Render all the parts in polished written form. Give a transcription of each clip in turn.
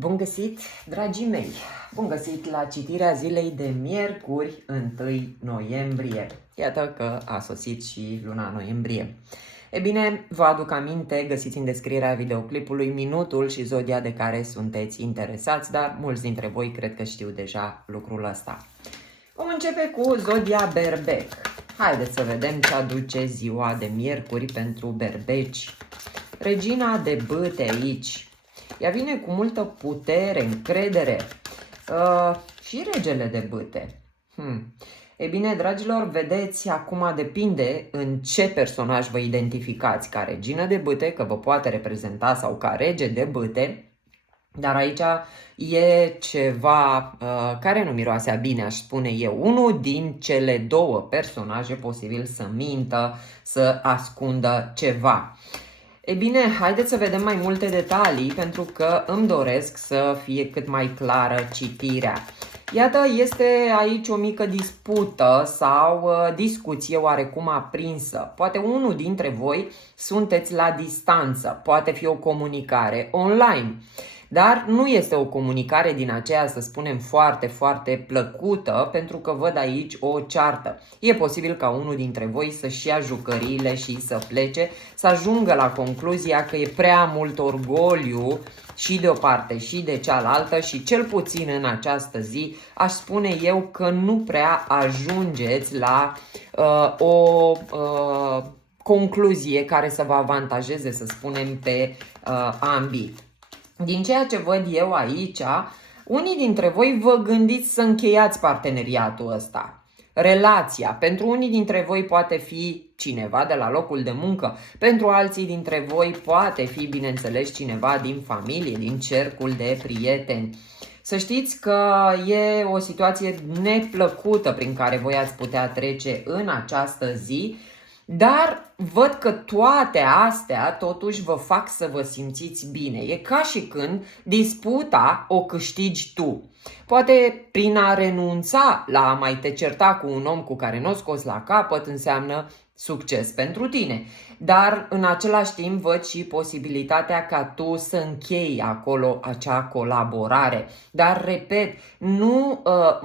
Bun găsit, dragii mei! Bun găsit la citirea zilei de miercuri, 1 noiembrie. Iată că a sosit și luna noiembrie. E bine, vă aduc aminte, găsiți în descrierea videoclipului minutul și zodia de care sunteți interesați, dar mulți dintre voi cred că știu deja lucrul ăsta. Vom începe cu zodia Berbec. Haideți să vedem ce aduce ziua de miercuri pentru berbeci. Regina de bâte aici. Ea vine cu multă putere, încredere și regele de bâte. E bine, dragilor, vedeți, acum depinde în ce personaj vă identificați, ca regină de bâte, că vă poate reprezenta, sau ca rege de bâte, dar aici e ceva care nu miroase a bine, aș spune eu. Unul din cele două personaje posibil să mintă, să ascundă ceva. E bine, haideți să vedem mai multe detalii, pentru că îmi doresc să fie cât mai clară citirea. Iată, este aici o mică dispută sau discuție oarecum aprinsă. Poate unul dintre voi sunteți la distanță, poate fi o comunicare online. Dar nu este o comunicare din aceea, să spunem, foarte, foarte plăcută, pentru că văd aici o ceartă. E posibil ca unul dintre voi să-și ia jucăriile și să plece, să ajungă la concluzia că e prea mult orgoliu și de o parte și de cealaltă și cel puțin în această zi aș spune eu că nu prea ajungeți la o concluzie care să vă avantajeze, să spunem, pe ambii. Din ceea ce văd eu aici, unii dintre voi vă gândiți să încheiați parteneriatul ăsta. Relația, pentru unii dintre voi poate fi cineva de la locul de muncă, pentru alții dintre voi poate fi, bineînțeles, cineva din familie, din cercul de prieteni. Să știți că e o situație neplăcută prin care voi ați putea trece în această zi, dar văd că toate astea totuși vă fac să vă simțiți bine. E ca și când disputa o câștigi tu. Poate prin a renunța la a mai te certa cu un om cu care nu o scoți la capăt înseamnă succes pentru tine. Dar în același timp văd și posibilitatea ca tu să închei acolo acea colaborare. Dar, repet,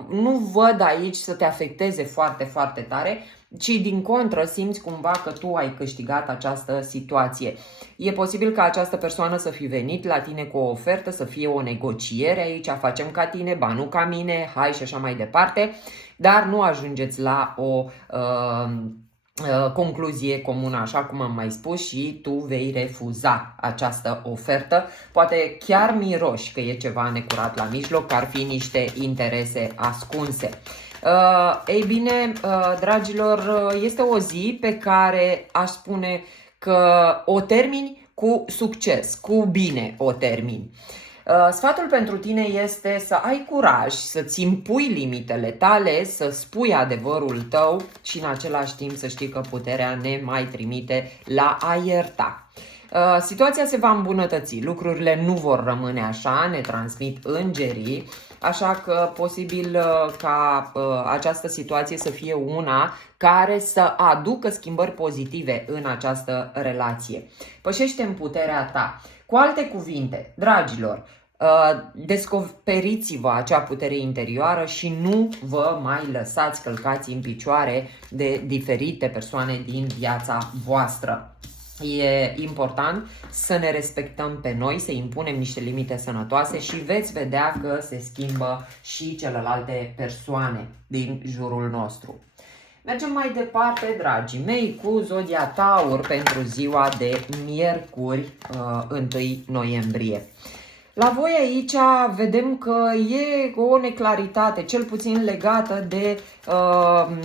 nu văd aici să te afecteze foarte, foarte tare, ci din contră simți cumva că tu ai câștigat această situație. E posibil ca această persoană să fi venit la tine cu o ofertă, să fie o negociere aici, facem ca tine, ba nu ca mine, hai și așa mai departe, dar nu ajungeți la o concluzie comună, așa cum am mai spus, și tu vei refuza această ofertă. Poate chiar miroși că e ceva necurat la mijloc, că ar fi niște interese ascunse. Ei bine, dragilor, este o zi pe care aș spune că o termini cu succes, cu bine o termini. Sfatul pentru tine este să ai curaj, să-ți impui limitele tale, să spui adevărul tău și în același timp să știi că puterea ne mai trimite la a ierta. Situația se va îmbunătăți, lucrurile nu vor rămâne așa, ne transmit îngerii, așa că posibil ca această situație să fie una care să aducă schimbări pozitive în această relație. Pășește în puterea ta. Cu alte cuvinte, dragilor, descoperiți-vă acea putere interioară și nu vă mai lăsați călcați în picioare de diferite persoane din viața voastră. E important să ne respectăm pe noi, să impunem niște limite sănătoase și veți vedea că se schimbă și celelalte persoane din jurul nostru. Mergem mai departe, dragii mei, cu zodia Taur pentru ziua de miercuri, 1 noiembrie. La voi aici vedem că e o neclaritate, cel puțin legată de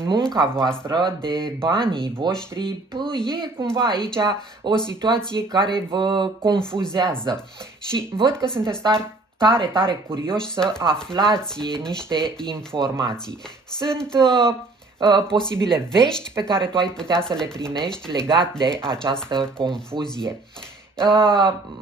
munca voastră, de banii voștri. E cumva aici o situație care vă confuzează și văd că sunteți tare, tare curioși să aflați niște informații. Sunt posibile vești pe care tu ai putea să le primești legat de această confuzie.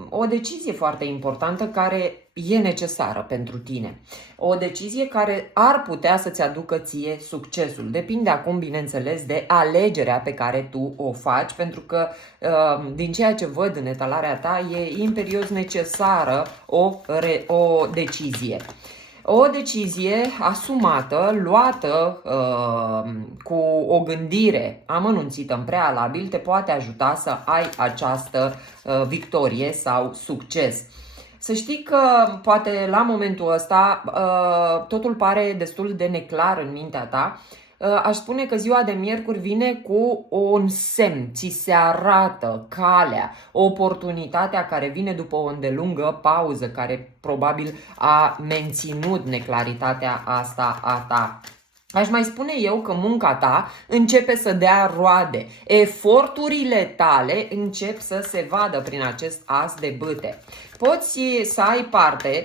O decizie foarte importantă care e necesară pentru tine. O decizie care ar putea să-ți aducă ție succesul. Depinde acum, bineînțeles, de alegerea pe care tu o faci, pentru că din ceea ce văd în etalarea ta e imperios necesară o decizie. O decizie asumată, luată cu o gândire amănunțită în prealabil, te poate ajuta să ai această victorie sau succes. Să știi că poate la momentul ăsta totul pare destul de neclar în mintea ta. Aș spune că ziua de miercuri vine cu un semn, ți se arată calea, oportunitatea care vine după o îndelungă pauză, care probabil a menținut neclaritatea asta a ta. Aș mai spune eu că munca ta începe să dea roade, eforturile tale încep să se vadă prin acest as de bâte. Poți să ai parte,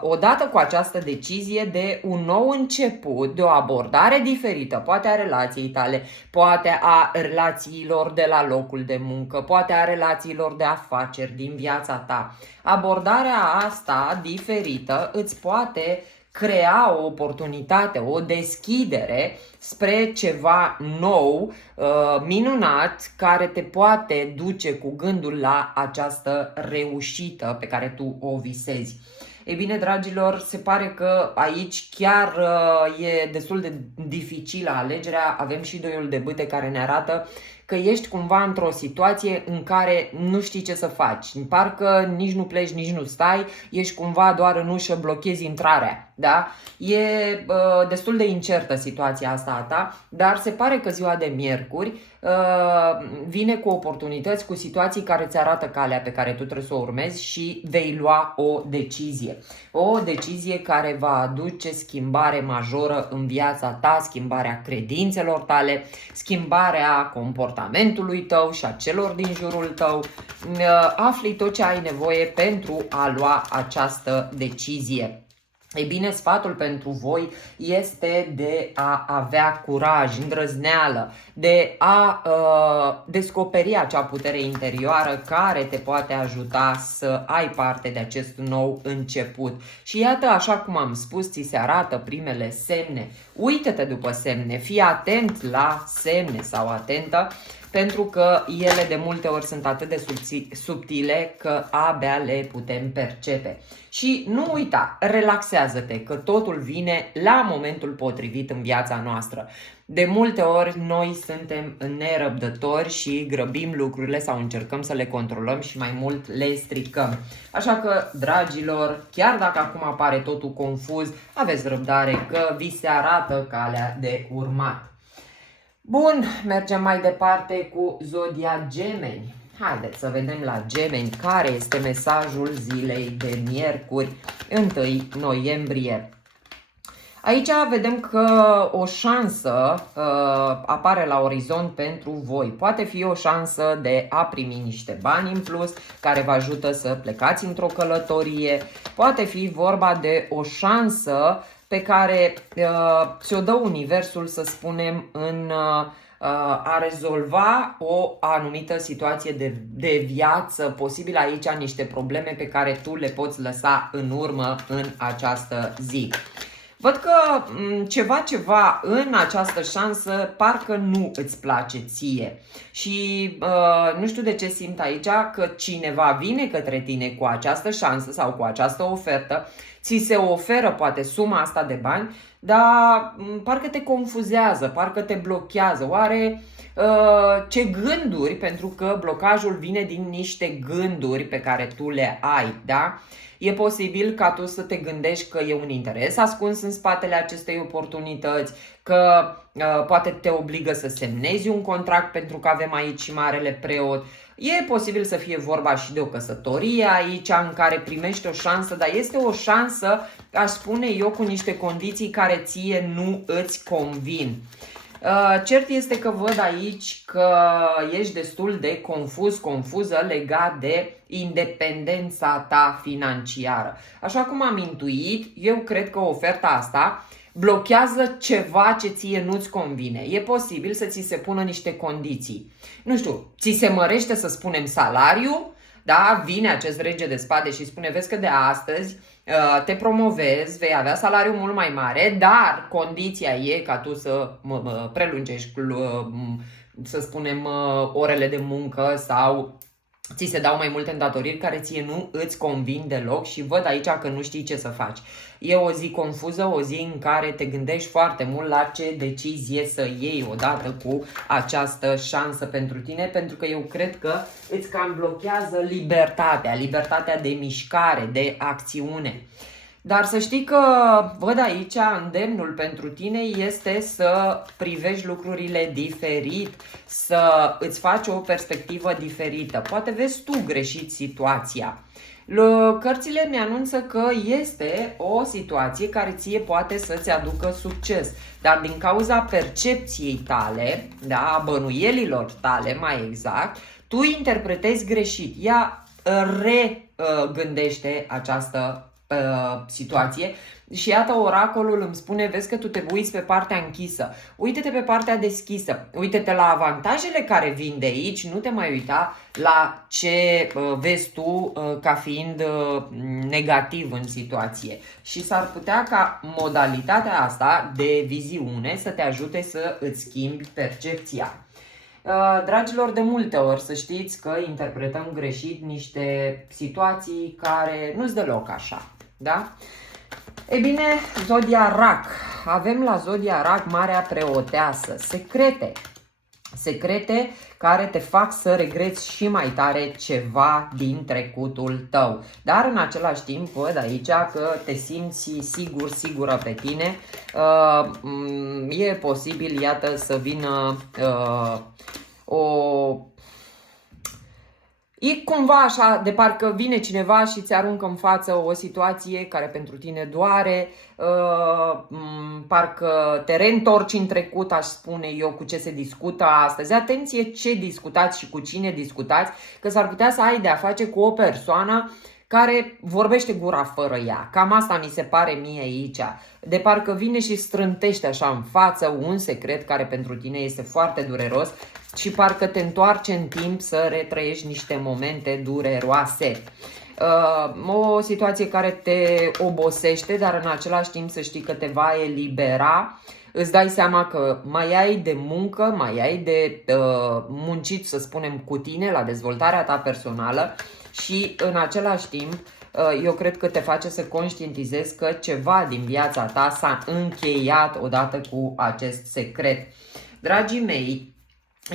odată cu această decizie, de un nou început, de o abordare diferită, poate a relației tale, poate a relațiilor de la locul de muncă, poate a relațiilor de afaceri din viața ta. Abordarea asta diferită îți poate crea o oportunitate, o deschidere spre ceva nou, minunat, care te poate duce cu gândul la această reușită pe care tu o visezi. Ei bine, dragilor, se pare că aici chiar e destul de dificilă alegerea. Avem și doiul de bâte care ne arată că ești cumva într-o situație în care nu știi ce să faci. Parcă nici nu pleci, nici nu stai, ești cumva doar în ușă, blochezi intrarea. Da? E destul de incertă situația asta a ta, dar se pare că ziua de miercuri vine cu oportunități, cu situații care îți arată calea pe care tu trebuie să o urmezi și vei lua o decizie. O decizie care va aduce schimbare majoră în viața ta, schimbarea credințelor tale, schimbarea comportamentului tău și a celor din jurul tău. Afli tot ce ai nevoie pentru a lua această decizie. Ei bine, sfatul pentru voi este de a avea curaj, îndrăzneală, de a descoperi acea putere interioară care te poate ajuta să ai parte de acest nou început. Și iată, așa cum am spus, ți se arată primele semne. Uită-te după semne, fii atent la semne sau atentă, pentru că ele de multe ori sunt atât de subtile că abia le putem percepe. Și nu uita, relaxează-te că totul vine la momentul potrivit în viața noastră. De multe ori noi suntem nerăbdători și grăbim lucrurile sau încercăm să le controlăm și mai mult le stricăm. Așa că, dragilor, chiar dacă acum apare totul confuz, aveți răbdare că vi se arată calea de urmat. Bun, mergem mai departe cu zodia Gemeni. Haideți să vedem la Gemeni care este mesajul zilei de miercuri, 1 noiembrie. Aici vedem că o șansă apare la orizont pentru voi. Poate fi o șansă de a primi niște bani în plus care vă ajută să plecați într-o călătorie. Poate fi vorba de o șansă pe care ți-o dă universul, să spunem, în a rezolva o anumită situație de viață, posibil aici niște probleme pe care tu le poți lăsa în urmă în această zi. Văd că ceva în această șansă parcă nu îți place ție și nu știu de ce simt aici că cineva vine către tine cu această șansă sau cu această ofertă, ți se oferă poate suma asta de bani, dar parcă te confuzează, parcă te blochează. Oare ce gânduri, pentru că blocajul vine din niște gânduri pe care tu le ai, da? E posibil ca tu să te gândești că e un interes ascuns în spatele acestei oportunități, că poate te obligă să semnezi un contract, pentru că avem aici și Marele Preot. E posibil să fie vorba și de o căsătorie aici în care primești o șansă, dar este o șansă, aș spune eu, cu niște condiții care ție nu îți convin. Cert este că văd aici că ești destul de confuză legat de independența ta financiară. Așa cum am intuit, eu cred că oferta asta blochează ceva ce ție nu-ți convine. E posibil să ți se pună niște condiții. Nu știu, ți se mărește, să spunem, salariul, Da? Vine acest rege de spade și spune, vezi că de astăzi te promovezi, vei avea salariu mult mai mare, dar condiția e ca tu să prelungești, să spunem, orele de muncă sau ți se dau mai multe îndatoriri care ție nu îți convin deloc și văd aici că nu știi ce să faci. E o zi confuză, o zi în care te gândești foarte mult la ce decizie să iei odată cu această șansă pentru tine, pentru că eu cred că îți cam blochează libertatea de mișcare, de acțiune. Dar să știi că văd aici îndemnul pentru tine este să privești lucrurile diferit, să îți faci o perspectivă diferită. Poate vezi tu greșit situația. Cărțile mi-anunță că este o situație care ție poate să-ți aducă succes, dar din cauza percepției tale, da, a bănuielilor tale mai exact, tu interpretezi greșit. Ea regândește această situație și iată oracolul îmi spune, vezi că tu te uiți pe partea închisă, uite-te pe partea deschisă, uite-te la avantajele care vin de aici, nu te mai uita la ce vezi tu ca fiind negativ în situație și s-ar putea ca modalitatea asta de viziune să te ajute să îți schimbi percepția. Dragilor, de multe ori să știți că interpretăm greșit niște situații care nu-s deloc așa, da? Ei bine, Zodia Rac. Avem la Zodia Rac Marea Preoteasă, secrete care te fac să regreți și mai tare ceva din trecutul tău. Dar în același timp văd aici că te simți sigură pe tine. E posibil, iată, să vină E cumva așa, de parcă vine cineva și ți aruncă în față o situație care pentru tine doare, parcă te reîntorci în trecut, aș spune eu, cu ce se discută astăzi. Atenție ce discutați și cu cine discutați, că s-ar putea să ai de a face cu o persoană care vorbește gura fără ea. Cam asta mi se pare mie aici. De parcă vine și strântește așa în față un secret care pentru tine este foarte dureros și parcă te întoarce în timp să retrăiești niște momente dureroase. O situație care te obosește, dar în același timp să știi că te va elibera. Îți dai seama că mai ai de muncă, mai ai de muncit, să spunem, cu tine la dezvoltarea ta personală și în același timp eu cred că te face să conștientizezi că ceva din viața ta s-a încheiat odată cu acest secret. Dragii mei,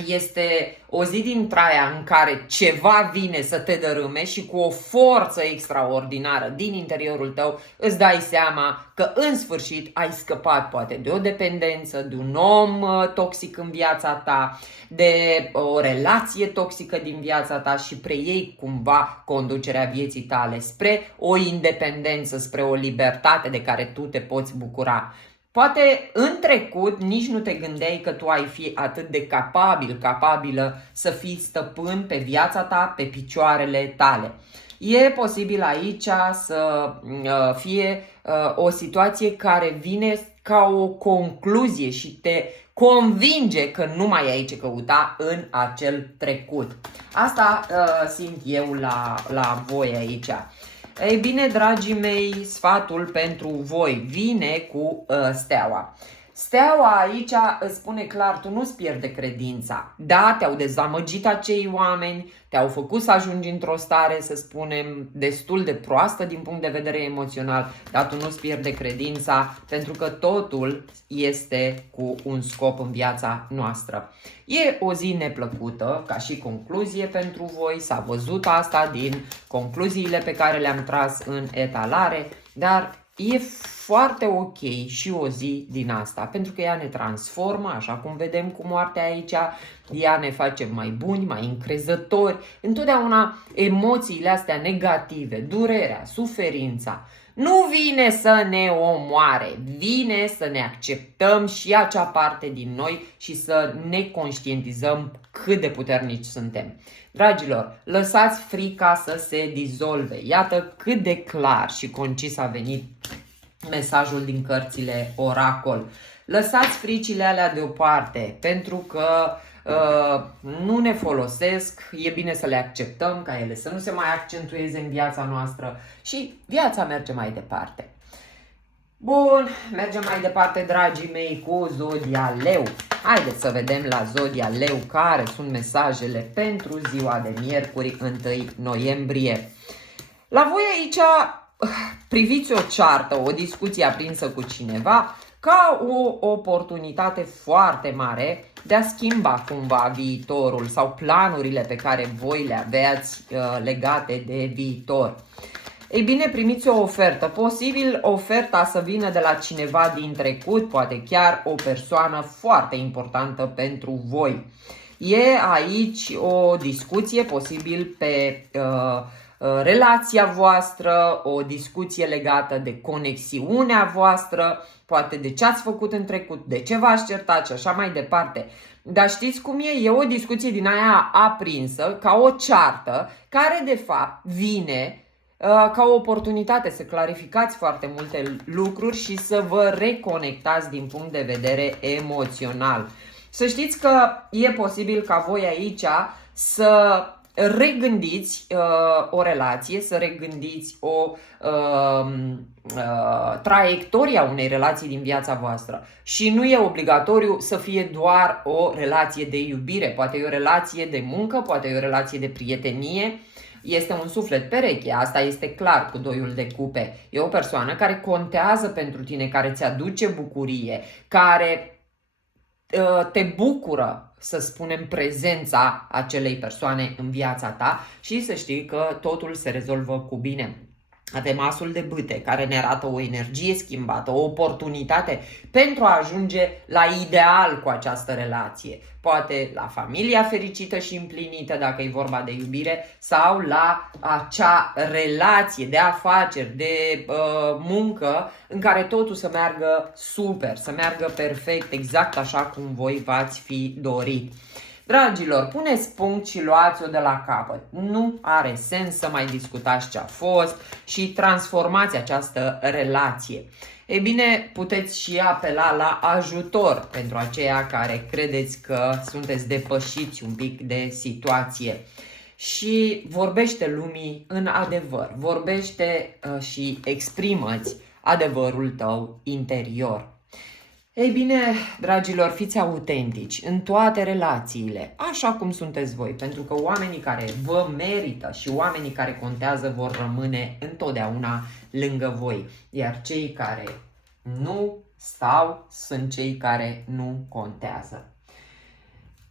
este o zi dintre aia în care ceva vine să te dărâme și cu o forță extraordinară din interiorul tău îți dai seama că în sfârșit ai scăpat poate de o dependență, de un om toxic în viața ta, de o relație toxică din viața ta și preiei cumva conducerea vieții tale spre o independență, spre o libertate de care tu te poți bucura. Poate în trecut nici nu te gândeai că tu ai fi atât de capabilă să fii stăpân pe viața ta, pe picioarele tale. E posibil aici să fie o situație care vine ca o concluzie și te convinge că nu mai ai ce căuta în acel trecut. Asta simt eu la voi aici. Ei bine, dragii mei, sfatul pentru voi vine cu steaua. Steaua aici îți spune clar, tu nu-ți pierde credința. Da, te-au dezamăgit acei oameni, te-au făcut să ajungi într-o stare, să spunem, destul de proastă din punct de vedere emoțional, dar tu nu-ți pierde credința pentru că totul este cu un scop în viața noastră. E o zi neplăcută, ca și concluzie pentru voi, s-a văzut asta din concluziile pe care le-am tras în etalare, dar e foarte ok și o zi din asta, pentru că ea ne transformă, așa cum vedem cu moartea aici, ea ne face mai buni, mai încrezători. Întotdeauna emoțiile astea negative, durerea, suferința, nu vine să ne omoare, vine să ne acceptăm și acea parte din noi și să ne conștientizăm cât de puternici suntem. Dragilor, lăsați frica să se dizolve. Iată cât de clar și concis a venit mesajul din cărțile Oracol. Lăsați fricile alea deoparte, pentru că nu ne folosesc, e bine să le acceptăm ca ele să nu se mai accentueze în viața noastră și viața merge mai departe. Bun, mergem mai departe, dragii mei, cu Zodia Leu. Haideți să vedem la Zodia Leu care sunt mesajele pentru ziua de miercuri, 1 noiembrie. La voi aici priviți o ceartă, o discuție aprinsă cu cineva ca o oportunitate foarte mare de a schimba cumva viitorul sau planurile pe care voi le aveați legate de viitor. Ei bine, primiți o ofertă, posibil oferta să vină de la cineva din trecut, poate chiar o persoană foarte importantă pentru voi. E aici o discuție posibil pe relația voastră, o discuție legată de conexiunea voastră, poate de ce ați făcut în trecut, de ce v-ați certat și așa mai departe. Dar știți cum e? E o discuție din aia aprinsă, ca o ceartă, care de fapt vine ca o oportunitate să clarificați foarte multe lucruri și să vă reconectați din punct de vedere emoțional. Să știți că e posibil ca voi aici să regândiți o relație, să regândiți o traiectoria unei relații din viața voastră. Și nu e obligatoriu să fie doar o relație de iubire, poate e o relație de muncă, poate e o relație de prietenie. Este un suflet pereche, asta este clar cu doiul de cupe. E o persoană care contează pentru tine, care îți aduce bucurie, care te bucură, să spunem, prezența acelei persoane în viața ta și să știi că totul se rezolvă cu bine. Avem asul de bâte care ne arată o energie schimbată, o oportunitate pentru a ajunge la ideal cu această relație. Poate la familia fericită și împlinită dacă e vorba de iubire sau la acea relație de afaceri, de muncă în care totul să meargă super, să meargă perfect, exact așa cum voi v-ați fi dorit. Dragilor, puneți punct și luați-o de la capăt. Nu are sens să mai discutați ce a fost și transformați această relație. Ei bine, puteți și apela la ajutor pentru aceia care credeți că sunteți depășiți un pic de situație. Și vorbește lumii în adevăr, vorbește și exprimă-ți adevărul tău interior. Ei bine, dragilor, fiți autentici în toate relațiile, așa cum sunteți voi, pentru că oamenii care vă merită și oamenii care contează vor rămâne întotdeauna lângă voi, iar cei care nu stau sunt cei care nu contează.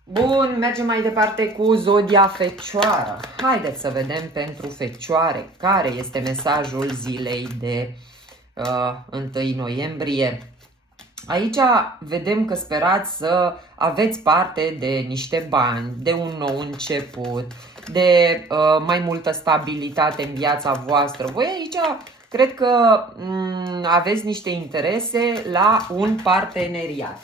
Bun, mergem mai departe cu Zodia Fecioară. Haideți să vedem pentru Fecioare care este mesajul zilei de 1 noiembrie. Aici vedem că sperați să aveți parte de niște bani, de un nou început, de mai multă stabilitate în viața voastră. Voi aici cred că aveți niște interese la un parteneriat.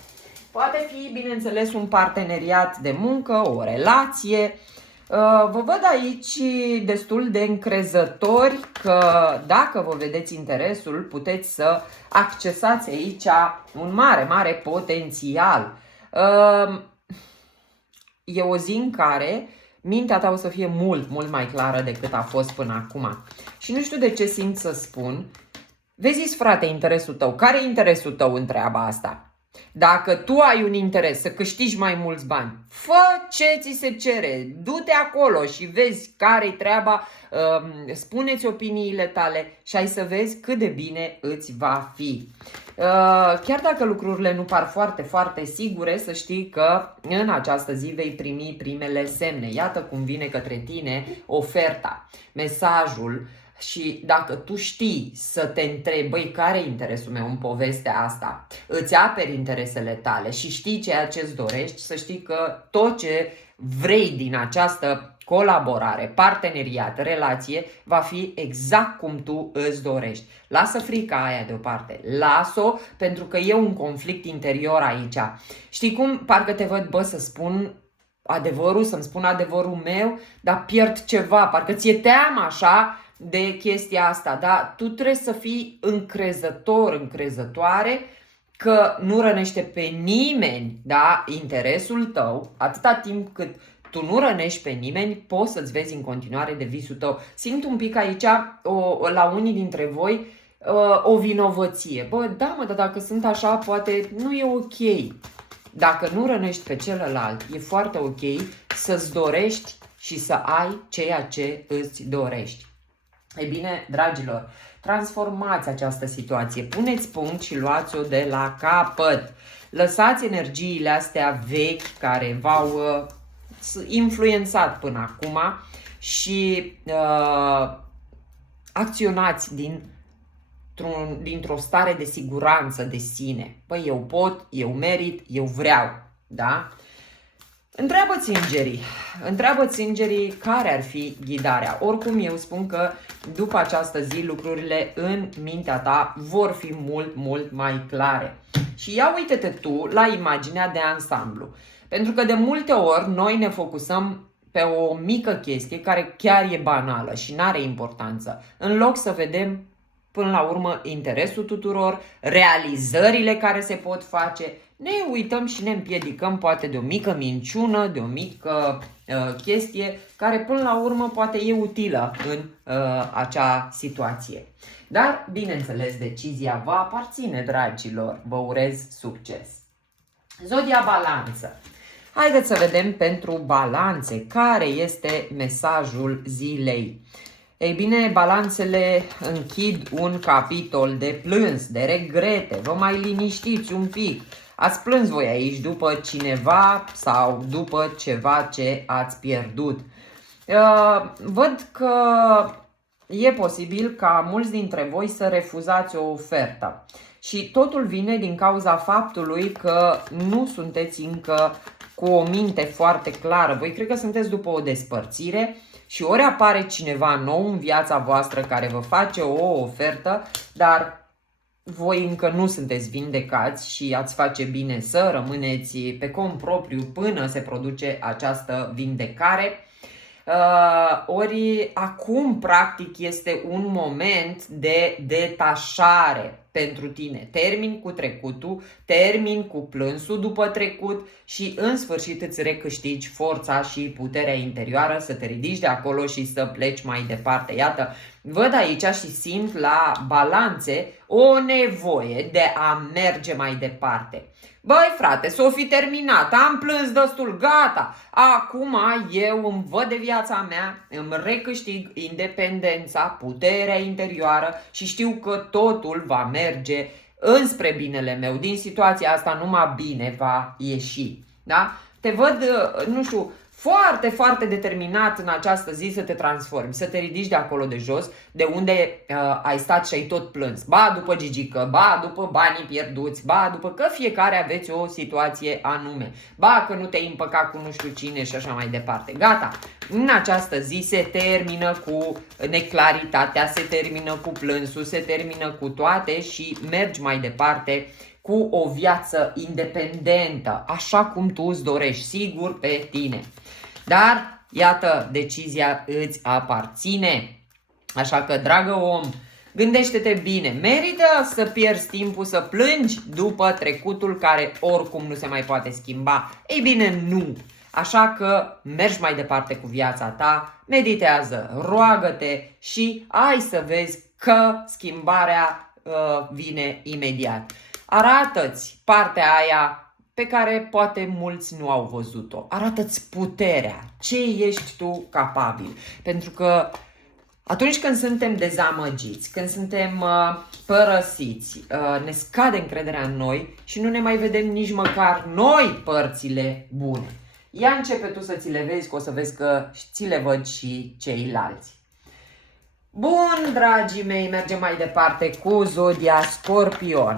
Poate fi, bineînțeles, un parteneriat de muncă, o relație. Vă văd aici destul de încrezători că dacă vă vedeți interesul, puteți să accesați aici un mare potențial. E o zi în care mintea ta o să fie mult mai clară decât a fost până acum. Și nu știu de ce simt să spun, vezi, frate, interesul tău. Care e interesul tău în treaba asta? Dacă tu ai un interes să câștigi mai mulți bani, fă ce ți se cere, du-te acolo și vezi care-i treaba, spune-ți opiniile tale și ai să vezi cât de bine îți va fi. Chiar dacă lucrurile nu par foarte sigure, să știi că în această zi vei primi primele semne. Iată cum vine către tine oferta, mesajul. Și dacă tu știi să te întrebi, băi, care e interesul meu în povestea asta, îți aperi interesele tale și știi ceea ce îți dorești, să știi că tot ce vrei din această colaborare, parteneriat, relație, va fi exact cum tu îți dorești. Lasă frica aia deoparte, las-o pentru că e un conflict interior aici. Știi cum? Parcă te văd, bă, să spun adevărul, să-mi spun adevărul meu, dar pierd ceva, parcă ți-e teamă așa de chestia asta, dar tu trebuie să fii încrezător, încrezătoare că nu rănește pe nimeni, da, interesul tău, atâta timp cât tu nu rănești pe nimeni, poți să-ți vezi în continuare de visul tău. Simt un pic aici, la unii dintre voi, o vinovăție. Bă, da, mă, dar dacă sunt așa, poate nu e ok. Dacă nu rănești pe celălalt, e foarte ok să-ți dorești și să ai ceea ce îți dorești. Ei bine, dragilor, transformați această situație, puneți punct și luați-o de la capăt. Lăsați energiile astea vechi care v-au influențat până acum și acționați dintr-o stare de siguranță de sine. Păi eu pot, eu merit, eu vreau, da? Întreabă-ți îngerii care ar fi ghidarea. Oricum eu spun că după această zi lucrurile în mintea ta vor fi mult, mult mai clare. Și ia uite-te tu la imaginea de ansamblu. Pentru că de multe ori noi ne focusăm pe o mică chestie care chiar e banală și nu are importanță. În loc să vedem până la urmă interesul tuturor, realizările care se pot face, ne uităm și ne împiedicăm poate de o mică minciună, de o mică chestie care până la urmă poate e utilă în acea situație. Dar, bineînțeles, decizia vă aparține, dragilor. Vă urez succes! Zodia Balanță. Haideți să vedem pentru balanțe care este mesajul zilei. Ei bine, balanțele închid un capitol de plâns, de regrete. Vă mai liniștiți un pic. Ați plâns voi aici după cineva sau după ceva ce ați pierdut. Văd că e posibil ca mulți dintre voi să refuzați o ofertă. Și totul vine din cauza faptului că nu sunteți încă cu o minte foarte clară. Voi cred că sunteți după o despărțire și ori apare cineva nou în viața voastră care vă face o ofertă, dar voi încă nu sunteți vindecați și ați face bine să rămâneți pe cont propriu până se produce această vindecare. Ori acum practic este un moment de detașare pentru tine. Termin cu trecutul, termin cu plânsul după trecut și în sfârșit îți recâștigi forța și puterea interioară să te ridici de acolo și să pleci mai departe. Iată, văd aici și simt la balanțe o nevoie de a merge mai departe. Băi frate, s-o fi terminat, am plâns destul, gata, acum eu îmi văd de viața mea, îmi recâștig independența, puterea interioară și știu că totul va merge înspre binele meu. Din situația asta numai bine va ieși, da? Te văd, nu știu, foarte, foarte determinat în această zi să te transformi, să te ridici de acolo de jos, de unde ai stat și ai tot plâns. Ba după Gigică, ba după banii pierduți, ba după că fiecare aveți o situație anume, ba că nu te-ai împăcat cu nu știu cine și așa mai departe. Gata, în această zi se termină cu neclaritatea, se termină cu plânsul, se termină cu toate și mergi mai departe cu o viață independentă, așa cum tu îți dorești, sigur pe tine. Dar, iată, decizia îți aparține. Așa că, dragă om, gândește-te bine. Merită să pierzi timpul să plângi după trecutul care oricum nu se mai poate schimba? Ei bine, nu. Așa că mergi mai departe cu viața ta, meditează, roagă-te și ai să vezi că schimbarea vine imediat. Arată-ți partea aia pe care poate mulți nu au văzut-o. Arată-ți puterea, ce ești tu capabil. Pentru că atunci când suntem dezamăgiți, când suntem părăsiți, ne scade încrederea în noi și nu ne mai vedem nici măcar noi părțile bune. Ia începe tu să ți le vezi, că o să vezi că ți le văd și ceilalți. Bun, dragii mei, mergem mai departe cu zodia Scorpion.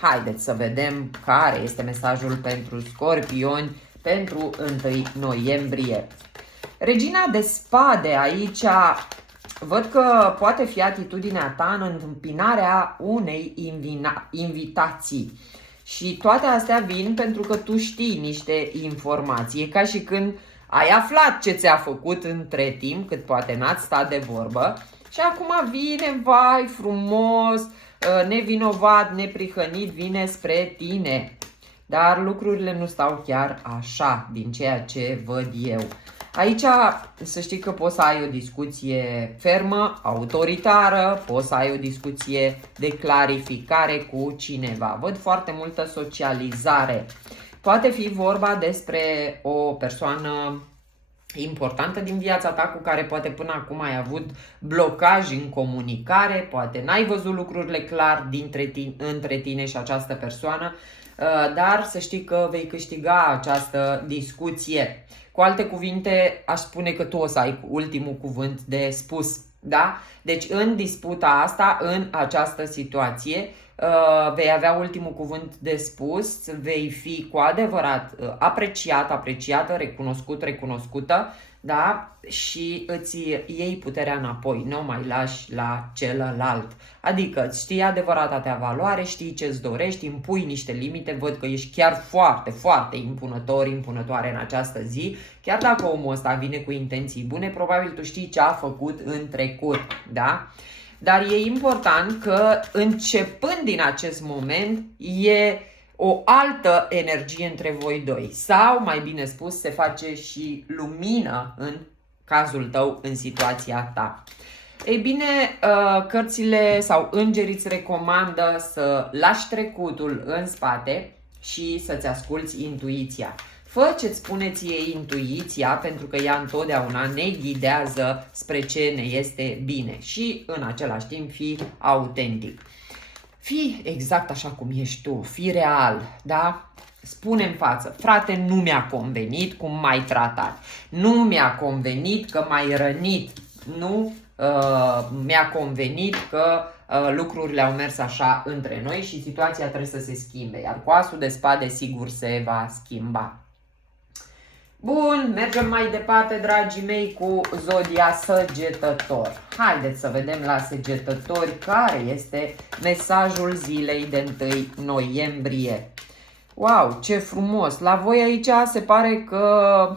Haideți să vedem care este mesajul pentru scorpioni pentru 1 noiembrie. Regina de spade aici, văd că poate fi atitudinea ta în întâmpinarea unei invitații. Și toate astea vin pentru că tu știi niște informații. E ca și când ai aflat ce ți-a făcut între timp, cât poate n-ați stat de vorbă, Și acum vine, vai, frumos, nevinovat, neprihănit, vine spre tine. Dar lucrurile nu stau chiar așa, din ceea ce văd eu. Aici să știi că poți să ai o discuție fermă, autoritară, poți să ai o discuție de clarificare cu cineva. Văd foarte multă socializare. Poate fi vorba despre o persoană importantă din viața ta cu care poate până acum ai avut blocaj în comunicare, poate n-ai văzut lucrurile clar între tine și această persoană, dar să știi că vei câștiga această discuție. Cu alte cuvinte, aș spune că tu o să ai ultimul cuvânt de spus, da? Deci în disputa asta, în această situație, vei avea ultimul cuvânt de spus, vei fi cu adevărat apreciat, apreciată, recunoscut, recunoscută, da? Și îți iei puterea înapoi, nu o mai lași la celălalt. Adică știi adevărata ta valoare, știi ce-ți dorești, impui niște limite, văd că ești chiar foarte, foarte impunătoare în această zi. Chiar dacă omul ăsta vine cu intenții bune, probabil tu știi ce a făcut în trecut, da? Dar e important că începând din acest moment e o altă energie între voi doi. Sau, mai bine spus, se face și lumină în cazul tău, în situația ta. Ei bine, cărțile sau îngerii îți recomandă să lași trecutul în spate și să-ți asculți intuiția. Fă ce-ți spune ție intuiția, pentru că ea întotdeauna ne ghidează spre ce ne este bine și în același timp fii autentic. Fii exact așa cum ești tu, fii real, da? Spune în față, frate, nu mi-a convenit cum m-ai tratat, nu mi-a convenit că m-ai rănit, nu mi-a convenit că lucrurile au mers așa între noi și situația trebuie să se schimbe, iar cu asul de spade sigur se va schimba. Bun, mergem mai departe, dragii mei, cu zodia Săgetător. Haideți să vedem la Săgetători care este mesajul zilei de 1 noiembrie. Wow, ce frumos! La voi aici se pare că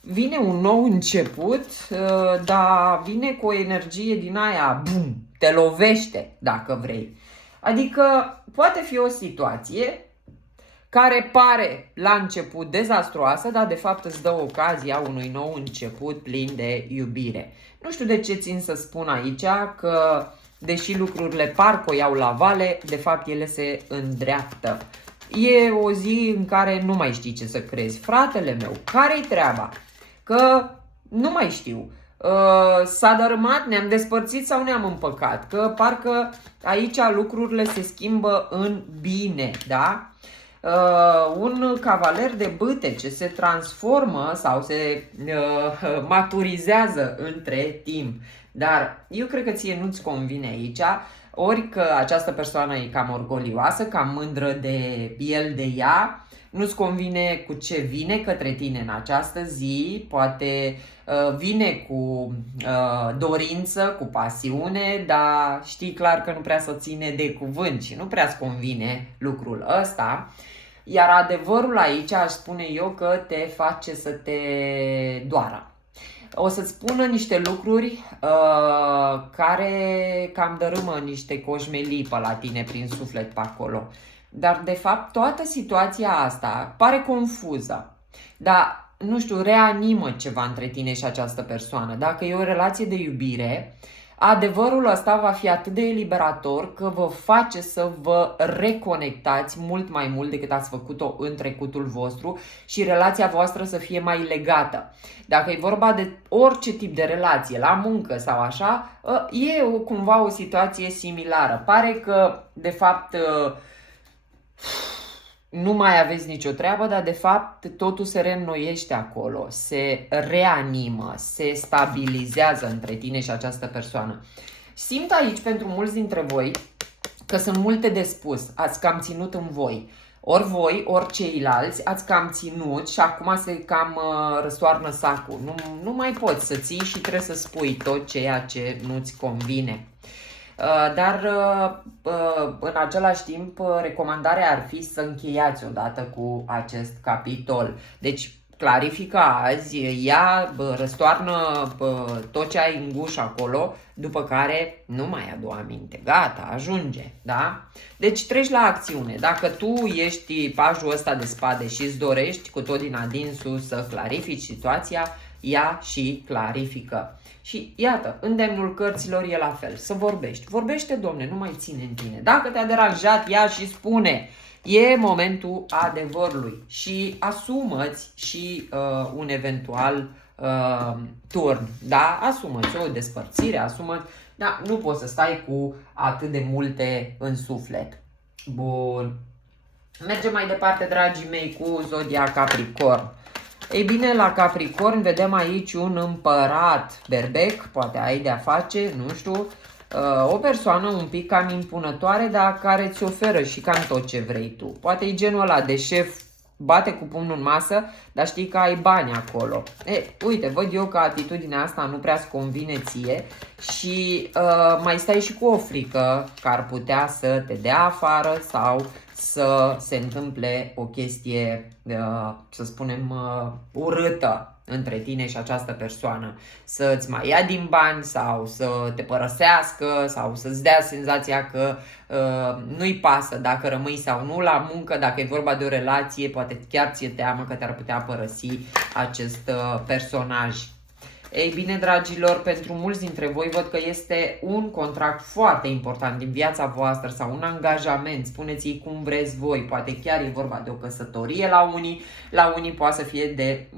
vine un nou început, dar vine cu o energie din aia, bum, te lovește, dacă vrei. Adică poate fi o situație care pare la început dezastruoasă, dar de fapt îți dă ocazia unui nou început plin de iubire. Nu știu de ce țin să spun aici că, deși lucrurile par că o iau la vale, de fapt ele se îndreaptă. E o zi în care nu mai știi ce să crezi. Fratele meu, care-i treaba? Că nu mai știu. S-a dărâmat, ne-am despărțit sau ne-am împăcat? Că parcă aici lucrurile se schimbă în bine, da? Un cavaler de bâte ce se transformă sau se maturizează între timp. Dar eu cred că ție nu-ți convine aici, ori că această persoană e cam orgolioasă, cam mândră de el, de ea, nu-ți convine cu ce vine către tine în această zi, poate vine cu dorință, cu pasiune, dar știi clar că nu prea să ține de cuvânt și nu prea-ți convine lucrul ăsta. Iar adevărul aici aș spune eu că te face să te doară. O să-ți spună niște lucruri care cam dărâmă niște coșmelii pe la tine prin suflet pe acolo. Dar de fapt toată situația asta pare confuză. Dar nu știu, reanimă ceva între tine și această persoană. Dacă e o relație de iubire, adevărul ăsta va fi atât de eliberator că vă face să vă reconectați mult mai mult decât ați făcut-o în trecutul vostru și relația voastră să fie mai legată. Dacă e vorba de orice tip de relație, la muncă sau așa, e cumva o situație similară. Pare că, de fapt, nu mai aveți nicio treabă, dar de fapt totul se reînnoiește acolo, se reanimă, se stabilizează între tine și această persoană. Simt aici pentru mulți dintre voi că sunt multe de spus, ați cam ținut în voi. Ori voi, ori ceilalți ați cam ținut și acum se cam răstoarnă sacul. Nu mai poți să ții și trebuie să spui tot ceea ce nu-ți convine. Dar în același timp recomandarea ar fi să încheiați odată cu acest capitol. Deci clarifică azi, ia, răstoarnă tot ce ai în guș acolo, după care nu mai adu aminte, gata, ajunge, da? Deci treci la acțiune. Dacă tu ești pajul ăsta de spade și îți dorești cu tot din adinsul să clarifici situația, ia și clarifică. Și iată, îndemnul cărților e la fel, să vorbești. Vorbește, domne, nu mai ține în tine. Dacă te-a deranjat, ia și spune. E momentul adevărului și asumă-ți și un eventual turn, da? Asumă-ți o despărțire, da, nu poți să stai cu atât de multe în suflet. Bun. Mergem mai departe, dragii mei, cu zodia Capricorn. Ei bine, la Capricorn vedem aici un împărat berbec, poate ai de-a face, nu știu, o persoană un pic cam impunătoare, dar care îți oferă și cam tot ce vrei tu. Poate e genul ăla de șef, bate cu pumnul în masă, dar știi că ai bani acolo. Uite, văd eu că atitudinea asta nu prea-ți convine ție și mai stai și cu o frică că ar putea să te dea afară sau să se întâmple o chestie, să spunem, urâtă între tine și această persoană. Să-ți mai ia din bani sau să te părăsească sau să-ți dea senzația că nu-i pasă dacă rămâi sau nu la muncă, dacă e vorba de o relație, poate chiar ți-e teamă că te-ar putea părăsi acest personaj. Ei bine, dragilor, pentru mulți dintre voi văd că este un contract foarte important din viața voastră sau un angajament, spuneți-i cum vreți voi, poate chiar e vorba de o căsătorie la unii poate să fie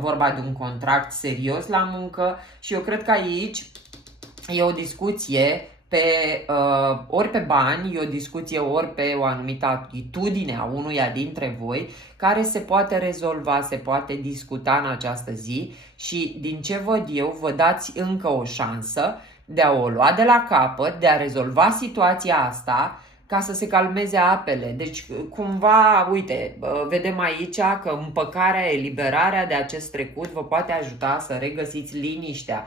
vorba de un contract serios la muncă și eu cred că aici e o discuție ori pe bani, e o discuție ori pe o anumită atitudine a unuia dintre voi care se poate rezolva, se poate discuta în această zi și din ce văd eu, vă dați încă o șansă de a o lua de la capăt, de a rezolva situația asta ca să se calmeze apele. Deci cumva, uite, vedem aici că împăcarea, eliberarea de acest trecut vă poate ajuta să regăsiți liniștea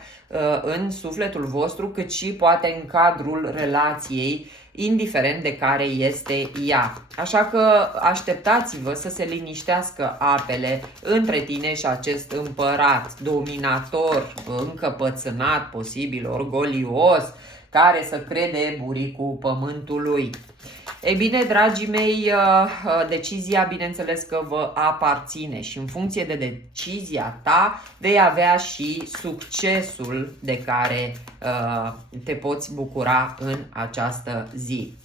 în sufletul vostru, cât și poate în cadrul relației, indiferent de care este ea. Așa că așteptați-vă să se liniștească apele între tine și acest împărat dominator, încăpățânat, posibil orgolios, care să crede buricul pământului. Ei bine, dragii mei, decizia bineînțeles că vă aparține și în funcție de decizia ta vei avea și succesul de care te poți bucura în această zi.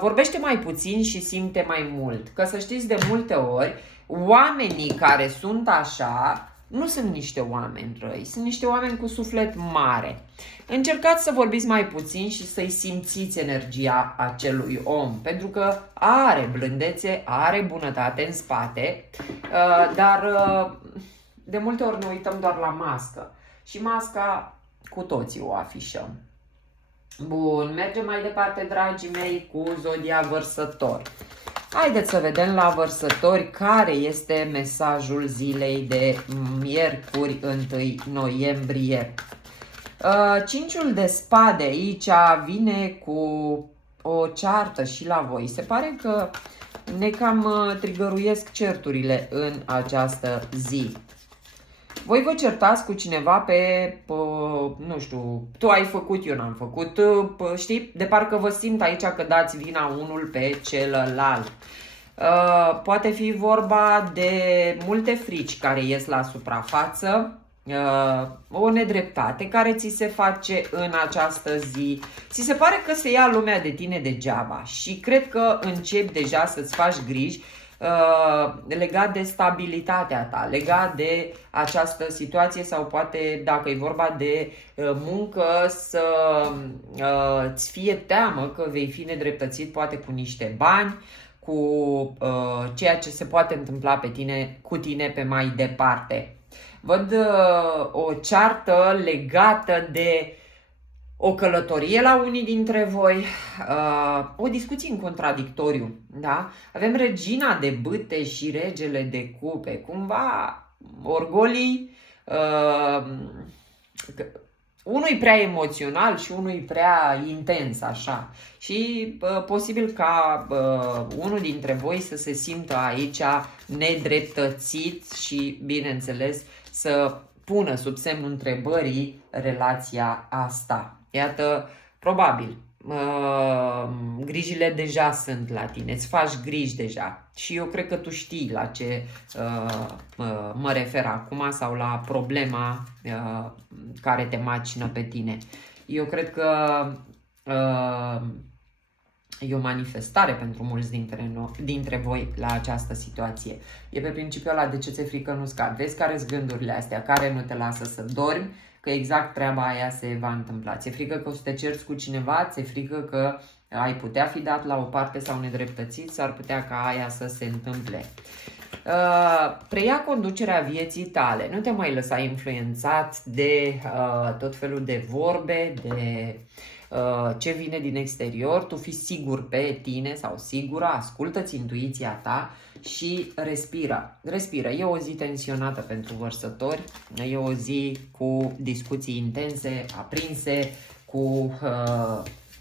Vorbește mai puțin și simte mai mult, că să știți, de multe ori oamenii care sunt așa nu sunt niște oameni răi, sunt niște oameni cu suflet mare. Încercați să vorbiți mai puțin și să-i simțiți energia acelui om, pentru că are blândețe, are bunătate în spate, dar de multe ori ne uităm doar la mască și masca cu toții o afișăm. Bun, mergem mai departe, dragii mei, cu zodia Vărsător. Haideți să vedem la Vărsători care este mesajul zilei de miercuri 1 noiembrie. Cinciul de spade aici vine cu o ceartă și la voi. Se pare că ne cam trigăruiesc certurile în această zi. Voi vă certați cu cineva nu știu, tu ai făcut, eu n-am făcut, știi? De parcă vă simt aici că dați vina unul pe celălalt. Poate fi vorba de multe frici care ies la suprafață, o nedreptate care ți se face în această zi. Ți se pare că se ia lumea de tine degeaba și cred că începi deja să-ți faci griji legat de stabilitatea ta, legat de această situație sau poate dacă e vorba de muncă să îți fie teamă că vei fi nedreptățit poate cu niște bani, cu ceea ce se poate întâmpla cu tine pe mai departe. Văd o ceartă legată de o călătorie la unii dintre voi, o discuție în contradictoriu, da? Avem regina de bâte și regele de cupe, cumva orgolii, unul prea emoțional și unul prea intens, așa. Și posibil ca unul dintre voi să se simtă aici nedreptățit și, bineînțeles, să pună sub semnul întrebării relația asta. Iată, probabil, grijile deja sunt la tine, îți faci griji deja și eu cred că tu știi la ce mă refer acum sau la problema care te macină pe tine. Eu cred că e o manifestare pentru mulți dintre voi la această situație. E pe principiul ăla de ce ți-e frică nu scad. Vezi care sunt gândurile astea care nu te lasă să dormi, că exact treaba aia se va întâmpla. Ți-e frică că o să te cerți cu cineva, ți-e frică că ai putea fi dat la o parte sau nedreptățit, s-ar putea ca aia să se întâmple. Preia conducerea vieții tale, nu te mai lăsa influențat de tot felul de vorbe, de ce vine din exterior, tu fii sigur pe tine sau sigură, ascultă-ți intuiția ta și respiră. Respiră. E o zi tensionată pentru vărsători, e o zi cu discuții intense, aprinse, cu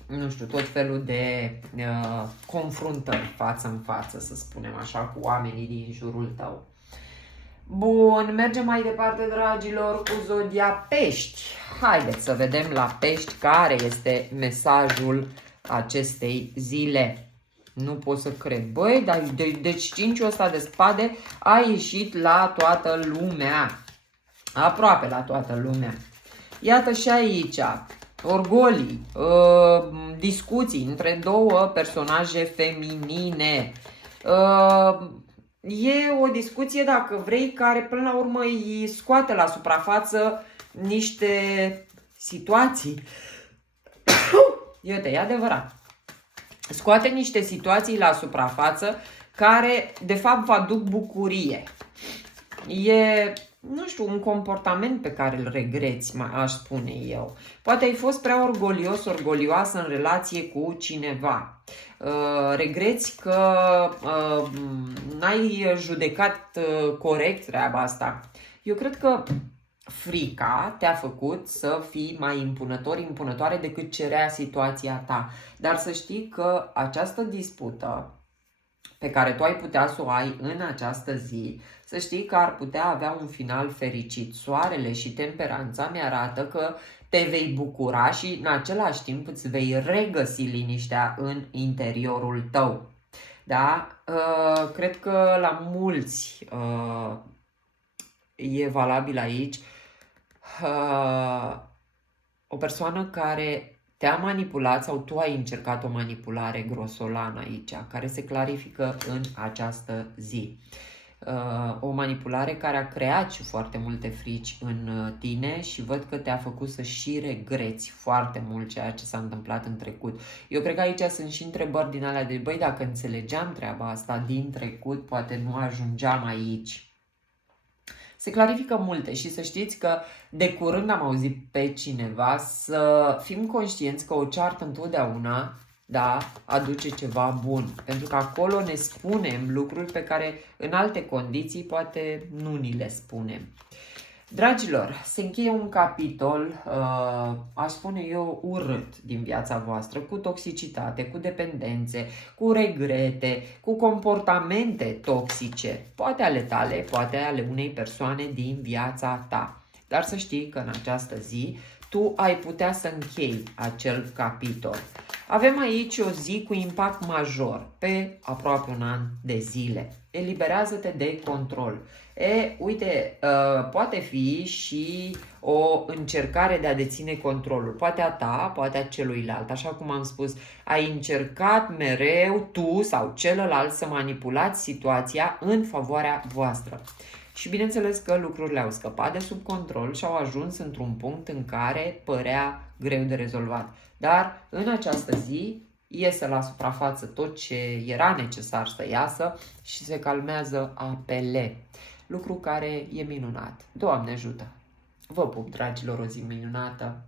nu știu, tot felul de confruntări față în față, să spunem așa, cu oamenii din jurul tău. Bun, mergem mai departe, dragilor, cu zodia Pești. Haideți să vedem la Pești care este mesajul acestei zile. Nu pot să cred. Băi, dar deci 5-ul ăsta de spade a ieșit la toată lumea. Aproape la toată lumea. Iată și aici orgolii, discuții între două personaje feminine. E o discuție, dacă vrei, care până la urmă îi scoate la suprafață niște situații. Iată, e adevărat. Scoate niște situații la suprafață care, de fapt, vă aduc bucurie. E, nu știu, un comportament pe care îl regreți, aș spune eu. Poate ai fost prea orgolios, orgolioasă în relație cu cineva. Regreți că n-ai judecat corect treaba asta. Eu cred că frica te-a făcut să fii mai impunătoare decât cerea situația ta. Dar să știi că această dispută pe care tu ai putea să o ai în această zi, să știi că ar putea avea un final fericit. Soarele și temperanța mi-arată că te vei bucura și în același timp îți vei regăsi liniștea în interiorul tău. Da? Cred că la mulți e valabil aici o persoană care te-a manipulat sau tu ai încercat o manipulare grosolană aici, care se clarifică în această zi. O manipulare care a creat și foarte multe frici în tine și văd că te-a făcut să și regreți foarte mult ceea ce s-a întâmplat în trecut. Eu cred că aici sunt și întrebări din alea de, băi, dacă înțelegeam treaba asta din trecut, poate nu ajungeam aici. Se clarifică multe și să știți că de curând am auzit pe cineva să fim conștienți că o ceartă întotdeauna, da, aduce ceva bun. Pentru că acolo ne spunem lucruri pe care în alte condiții poate nu ni le spunem. Dragilor, se încheie un capitol, aș spune eu, urât din viața voastră, cu toxicitate, cu dependențe, cu regrete, cu comportamente toxice, poate ale tale, poate ale unei persoane din viața ta. Dar să știi că în această zi tu ai putea să închei acel capitol. Avem aici o zi cu impact major pe aproape un an de zile. Eliberează-te de control. Uite, poate fi și o încercare de a deține controlul. Poate a ta, poate a celuilalt. Așa cum am spus, ai încercat mereu tu sau celălalt să manipulați situația în favoarea voastră. Și bineînțeles că lucrurile au scăpat de sub control și au ajuns într-un punct în care părea greu de rezolvat. Dar în această zi iese la suprafață tot ce era necesar să iasă și se calmează apele. Lucru care e minunat. Doamne ajută! Vă pup, dragilor, o zi minunată!